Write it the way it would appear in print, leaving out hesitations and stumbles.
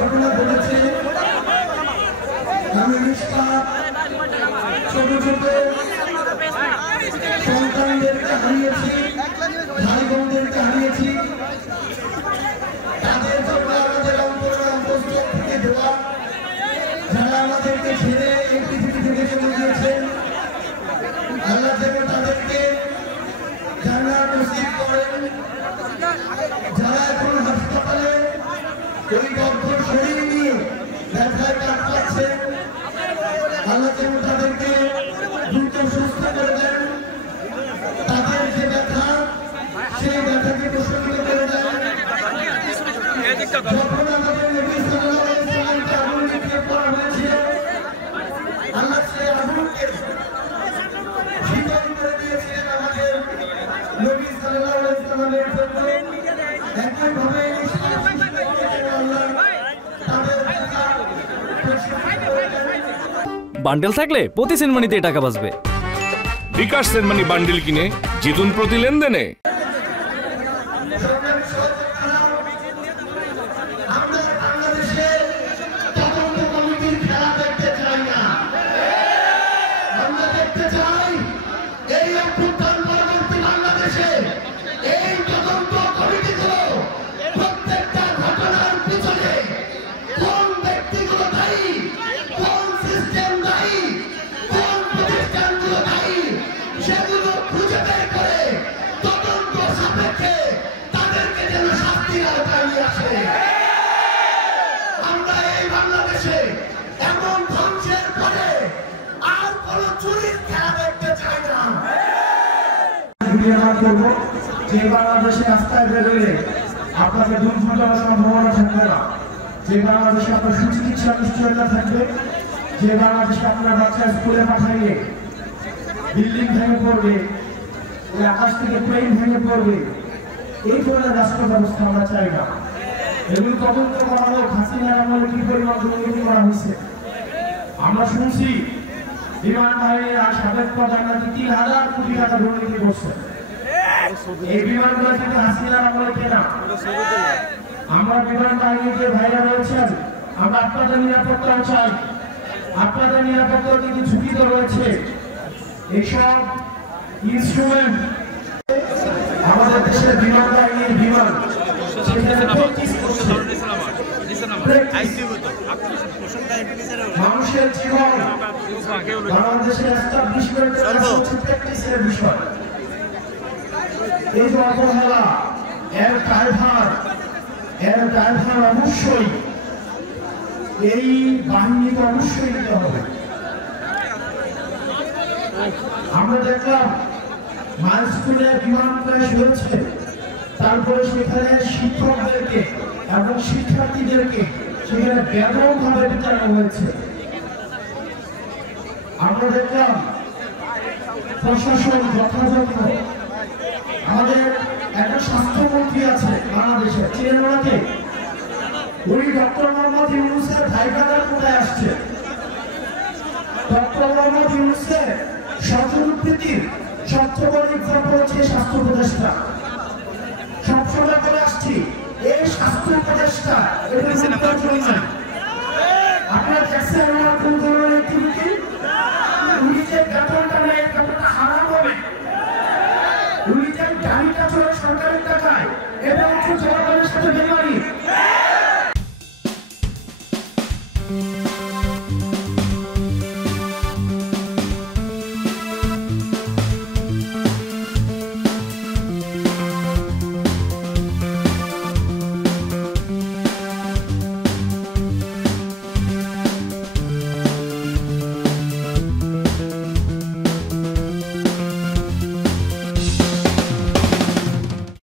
ঘটনা ঘটেছে আমি ছোট ছোট সন্তানদেরকে হারিয়েছি, ভাই বোনদেরকে হারিয়েছি। তাদের জন্য আমাদের অন্তরস্থ থেকে দেওয়া, যারা আমাদেরকে ছেড়ে এই পৃথিবী থেকে চলে গিয়েছেন, আল্লাহ যেন তাদেরকে জান্নাত নসিব করেন। যারা এখন হাসপাতালে ওই গর্ভ শরীর নিয়ে ব্যথায় কাটাচ্ছেন, আল্লাহ যেন তাদেরকে দ্রুত সুস্থ করে দেন। তাদের যে ব্যথা, সেই ব্যথাকে প্রশমিত করে দেন। যখন আমাদের নবী সাল্লাল্লাহু আলাইহি ওয়াসাল্লামকে আগুন নিক্ষেপ করা হয়েছিল, আল্লাহ সেই আগুনকে শীতল করে দিয়েছিলেন আমাদের নবী সাল্লাল্লাহু আলাইহি ওয়াসাল্লামের জন্য। একইভাবে বান্ডেল থাকলে প্রতি সেনমানিতে টাকা বাঁচবে। বিকাশ সেনমানি বান্ডেল কিনে জিতুন প্রতি লেনদেনে। আমরা এই বাংলাদেশে এমন ধ্বংসের পরে আর কোন চুরির খেলা দেখতে চাই না। যে বাংলাদেশে রাস্তায় বেরোলে আপনাকে দুর্ঘটনা হওয়ার সম্ভাবনা থাকবে না, যে বাংলাদেশে আপনার সুচিকিৎসা নিশ্চয়তা থাকবে, যে বাংলাদেশে আপনার বাচ্চা স্কুলে পাঠাইলে বিল্ডিং ভেঙে পড়বে, ওই আকাশ থেকে প্লেন ভেঙে পড়বে, এই ধরনের রাষ্ট্র ব্যবস্থা আমরা চাই না। এগুলো তদন্ত করা হোক, হাসিনার আমলে কি পরিমাণ দুর্নীতি করা হয়েছে আমরা শুনছি। বিমান বাহিনীর সাবেক প্রধানমন্ত্রী ৩,০০০ কোটি টাকা দুর্নীতি করছে। এই বিমানগুলো কিন্তু হাসিনার আমলে কেনা। আমরা বিমান বাহিনীতে ভাইরা রয়েছেন, আমরা আপনাদের নিরাপত্তাও চাই। আপনাদের নিরাপত্তা কিন্তু ঝুঁকিতে রয়েছে। এইসব ইনস্ট্রুমেন্ট আমাদের দেশের বিমান বাহিনীর বিমান মানুষের জীবন বাংলাদেশের এস্টাবলিশমেন্টের বিষয়। এই যে অবহেলা, এর দায়ভার অবশ্যই এই বাহিনীকে অবশ্যই নিতে হবে। আমরা দেখলাম মাইল স্কুলে বিমান ক্র্যাশ হয়েছে, তারপরে সেখানে শিক্ষকদেরকে এবং শিক্ষার্থীদেরকে সেখানে ব্যাপকভাবে বিচারানো হয়েছে। আমরা দেখলাম প্রশাসন যথাযথ, আমাদের একটা স্বাস্থ্যমন্ত্রী আছে বাংলাদেশে, চিনেন ওনাকে? উনি ডক্টর মোহাম্মদ ইউনূসের ভাইবাদার কোথায় আসছে? ডক্টর মোহাম্মদ ইউনূসের স্বজনপ্রীতির সবচেয়ে এক্সাম্পল হচ্ছে স্বাস্থ্য উপদেষ্টা। সবসময় করে আসছি, এই স্বাস্থ্য উপদেষ্টা আপনার কাছে আমার কোন ধরনের অ্যাক্টিভিটি উনি যে বেতন